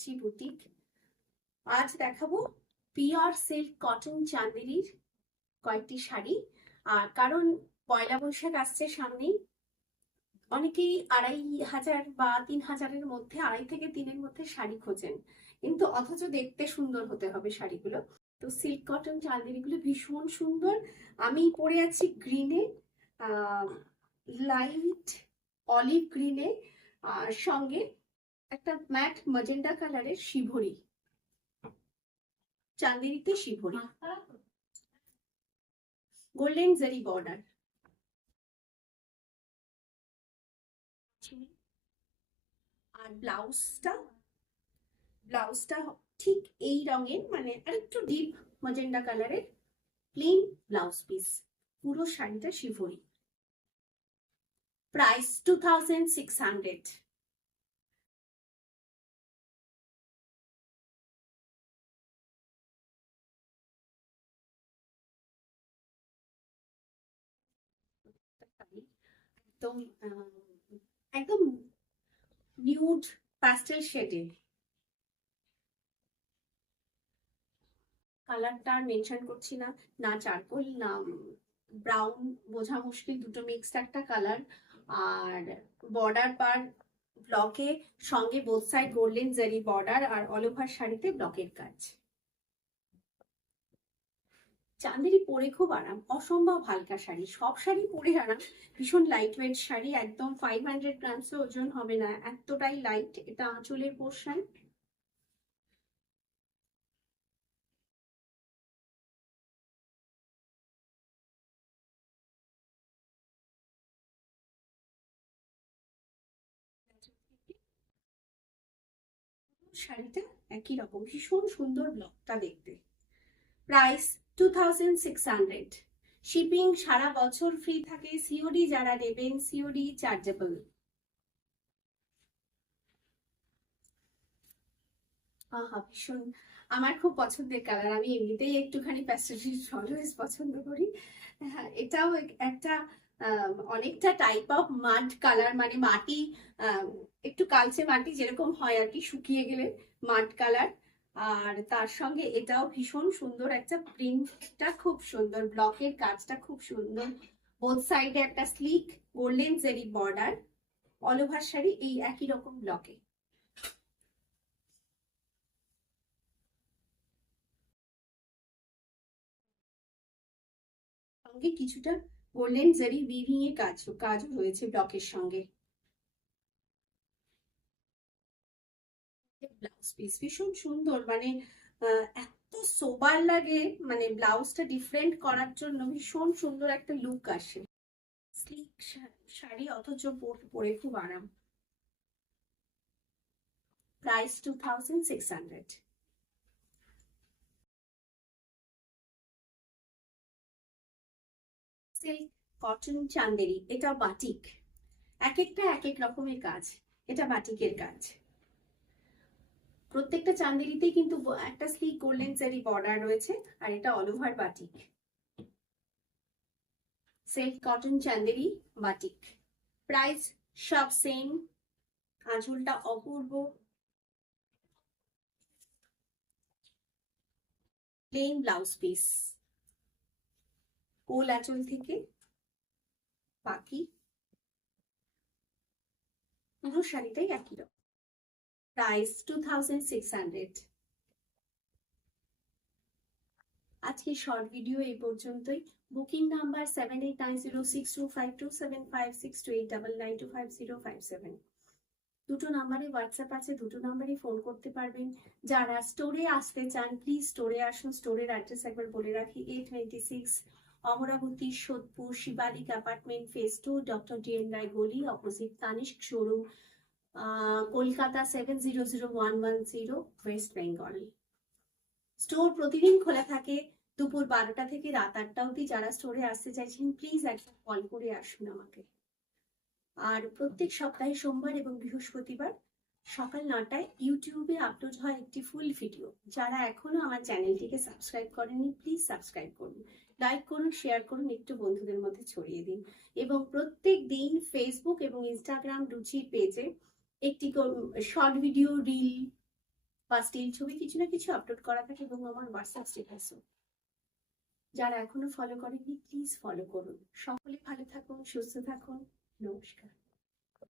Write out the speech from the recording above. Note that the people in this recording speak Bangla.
রুচি বুটিক। আজ দেখাবো পিওর সিল্ক কটন চান্দেরির কয়েকটি শাড়ি। আর কারণ পয়লা বৈশাখ আসছে সামনেই, অনেকেই 2500 বা 3000-এর মধ্যে, 2.5 থেকে 3-এর মধ্যে শাড়ি খোঁজেন, কিন্তু অথচ দেখতে সুন্দর হতে হবে শাড়িগুলো। তো সিল্ক কটন চান্দেরিগুলো ভীষণ সুন্দর। আমি পরে আছি গ্রিনে, লাইট অলিভ গ্রিনে, আর সঙ্গে একটা ম্যাট ম্যাজেন্টা কালারের শিভরি, চান্দেরিতে শিভরি, গোল্ডেন জারি বর্ডার। আর ব্লাউজটা ঠিক এই রঙের, মানে আরেকটু ডিপ ম্যাজেন্টা কালারের প্লেন ব্লাউজ পিস। পুরো শাড়িটা শিভরি। প্রাইস 2600। একদম একদম নিউড প্যাস্টেল শেডে। কালারটা আর মেনশন করছি না, না চারকোল না ব্রাউন, বোঝা মুশকিল, দুটো মিক্সড একটা কালার। আর বর্ডার পার ব্লকে, সঙ্গে বোথ সাইড গোল্ডেন জারি বর্ডার, আর অল ওভার শাড়িতে ব্লকের কাজ। চান্দেরি পরে খুব আরাম, অসম্ভব হালকা শাড়ি, সব শাড়ি পরে আরাম। ভীষণ লাইট ওয়েট শাড়ি, একদম 500 গ্রামসও ওজন হবে না, এতটাই লাইট। এটা আঁচলের পোর্শন। শাড়িটা একই রকম, ভীষণ সুন্দর ব্লকটা দেখতে। প্রাইস 2600। শিপিং সারা বছর ফ্রি থাকে, সিওডি যারা নেবেন সিওডি চার্জেবল। আহা, ভীষণ আমার খুব পছন্দের কালার। আমি এমনিতেই একটুখানি প্যাস্টেল অলওয়েজ পছন্দ করি। হ্যাঁ, এটাও একটা অনেকটা টাইপ অফ মাড কালার, মানে মাটি, একটু কালচে মাটি যেরকম হয় আর কি শুকিয়ে গেলে, মাড কালার। আর তার সঙ্গে এটাও ভীষণ সুন্দর, একটা প্রিন্টটা খুব সুন্দর, ব্লকের কাজটা খুব সুন্দর। বোথ সাইডে একটা slick golden Jerry border, all over sari এই একই রকম ব্লকে। সঙ্গে কিছুটা গোল্ডেন জারি উইভিং এর কাজও রয়েছে ব্লকের সঙ্গে। ব্লাউজ পিস ভীষণ সুন্দর, মানে এত সোবার লাগে, মানে ব্লাউজটা ডিফারেন্ট করার জন্য ভীষণ সুন্দর একটা লুক আসে। স্লিক শাড়ি, অথচ পরে খুব আরাম। প্রাইস 2600। সিল্ক কটন চান্দেরি, এটা বাটিক। এক একটা এক এক রকমের কাজ। এটা বাটিকের কাজ। প্রত্যেকটা চান্দেরিতেই কিন্তু একটা স্লিক গোল্ডেন জারি বর্ডার রয়েছে, আর এটা all over batik. Silk cotton Chanderi batik. Price সব সেম। আঁচলটা অপূর্ব, প্লেন ব্লাউজ পিস। কোল আঁচল থেকে বাকি পুরো শাড়িটাই একই রকম। প্রাইস 2600। আজকে শর্ট ভিডিও এই পর্যন্তই। Booking number 78906252756289925057। দুটো নাম্বারে হোয়াটসঅ্যাপ আছে, দুটো নাম্বারে ফোন করতে পারবেন। যারা স্টোরে আসতে চান প্লিজ স্টোরে আসুন। স্টোরের অ্যাড্রেস একবার বলে রাখি, 826 Amarabati Sodepur, Shivalik apartment, phase 2, doctor DN Roy গলি, opposite Tanishq showroom, Kolkata 700110, west Bengal. Store প্রতিদিন খোলা থাকে দুপুর 12টা থেকে রাত 8টা অবধি। যারা স্টোরে আসতে চাইছেন প্লিজ একটা কল করে আসুন আমাকে। আর প্রত্যেক সপ্তাহে সোমবার এবং বৃহস্পতিবার সকাল 9টায় ইউটিউবে আপলোড হয় একটি ফুল ভিডিও। যারা এখনো আমার চ্যানেলটিকে সাবস্ক্রাইব করেননি প্লিজ সাবস্ক্রাইব করুন, লাইক করুন, শেয়ার করুন, একটু বন্ধুদের মধ্যে ছড়িয়ে দিন। এবং প্রত্যেক দিন ফেসবুক এবং ইনস্টাগ্রাম রুচির পেজে একটি শর্ট ভিডিও, রিল বা স্টিল ছবি কিছু না কিছু আপলোড করা থাকে, এবং আমার হোয়াটসঅ্যাপ স্ট্যাটাসও। যারা এখনো ফলো করেনি প্লিজ ফলো করুন। সকলে ভালো থাকুন, সুস্থ থাকুন। নমস্কার।